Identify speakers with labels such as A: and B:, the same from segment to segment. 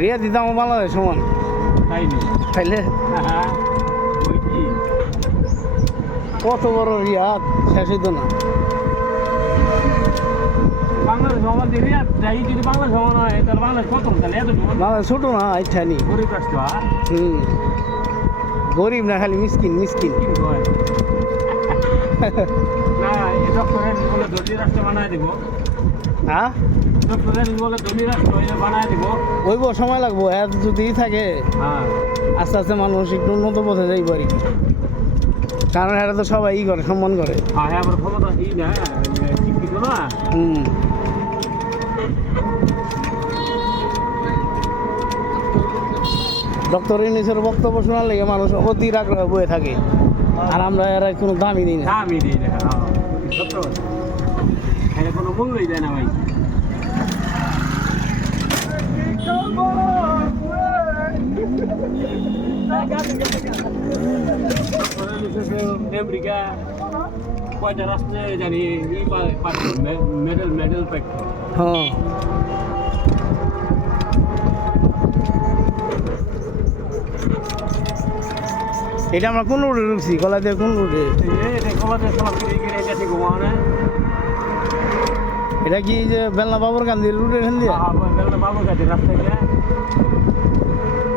A: রিয়া দিতাম বাংলাদেশ সমান।
B: তাইনি
A: তাইলে? কত বড় রিয়াদ? শেষ হইতো না।
B: ভ্রমণ দিবি আর যাই যদি হয় তাহলে বাংলাদেশ কত তাহলে এত
A: বাংলাদেশ ছোট না ইচ্ছানি
B: গরিব রাষ্ট্র আর?
A: হুম। গরিব না খালি মিসকিন মিসকিন।
B: না ডক্টরের বলে ধনী রাষ্ট্র বানায় দিব।
A: হ্যাঁ? ওইব সময় লাগবো। এত যদি থাকে
B: হ্যাঁ।
A: আস্তে আস্তে মানুষ একটু উন্নত পথে যাইব আর কি। কারণ এটা তো সবাই ই করে সম্মান করে।
B: হ্যাঁ হ্যাঁ
A: হুম। ডক্টর ইউনিসের বক্তব্য শোনার লেগে মানুষ অধীর আগ্রহ বয়ে থাকে। আর আমরা এরা কোনো দামই দিই না।
B: দামই দিই না এটা কোনো মূল্যই দেয় না ভাই। আমেরিকা কয়টা রাষ্ট্রে জানি ই পাচ্ছে মেডেল মেডেল প্যাক
A: হ্যাঁ। এটা আমরা কোন রুটে ঢুকছি দিয়ে কোন রুটে এটা কি যে বেলনা বাবর গান্ধীর রুটে এখান দিয়ে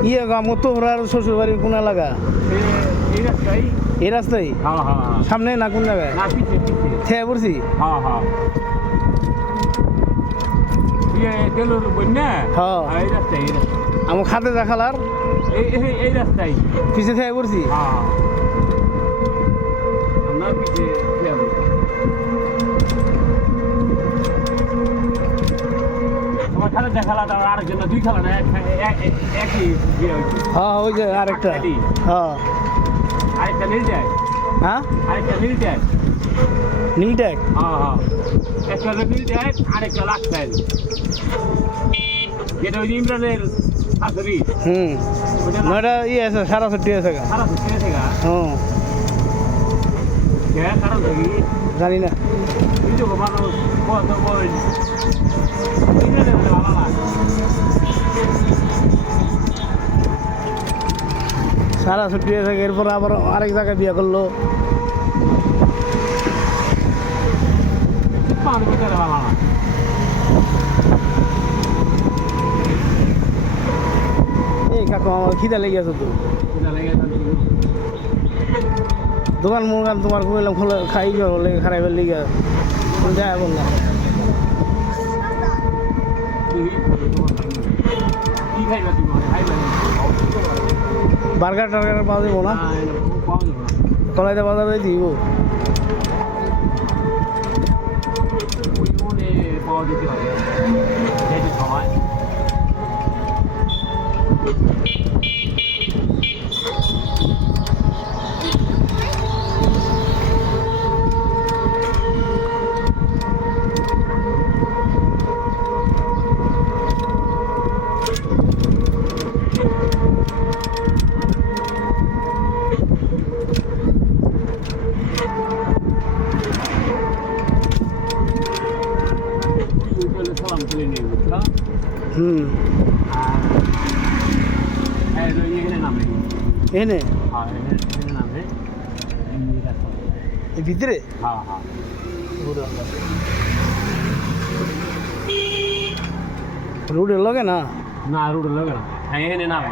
A: ইয়ে আমার তোমরা শ্বশুর বাড়ির কোন এলাকা? এই রাস্তায়। সামনে না কোন জায়গায়? খেয়ে পড়ছি? হ্যাঁ। আমার খাতে দেখালার
B: এই রাস্তায়।
A: পিছে খেয়ে পড়ছি?
B: হ্যাঁ। আমরা পিছিয়ে
A: হ্যাঁ ওই যে আরেকটা। হ্যাঁ।
B: আরেকটা নীল যায়
A: হ্যাঁ?
B: আরেকটা নীল যায়
A: নীলট্যাগ
B: হ্যাঁ হ্যাঁ। একটা নীল যায় আরেকটা লাক্সাইল যেটা ওই ইমরানের শাশুড়ি
A: হুম। নয়টা ইয়ে আছে সারা ছুটি আছে গা।
B: খারাপ হচ্ছে থেকে
A: হুম
B: হ্যাঁ খারাপ থাকি
A: জানি না
B: ভিডিও মানুষ কত বই ইমরানের ভালো না
A: সারা ছুটি আছে, এরপর আবার আরেক জায়গায় বিয়ে করল এই কাকু, আমার খিদা লেগে আছে তো
B: যাচ্ছে।
A: দোকান মোকান তোমার কইলাম খোলা খাই যাব লেগে খারাপ লেগে যায় বললাম? বার্গার টার্গার পাওয়া যাব না। কলাইতে দিব
B: পাওয়া যেতে সময় তুই বলে সালাম করে নিয়ে বুঝলা
A: হুম এনে ভিতরে?
B: হ্যাঁ হ্যাঁ
A: রোডের লগে না?
B: না রুট লাগে না। হ্যাঁ এখানে নামে।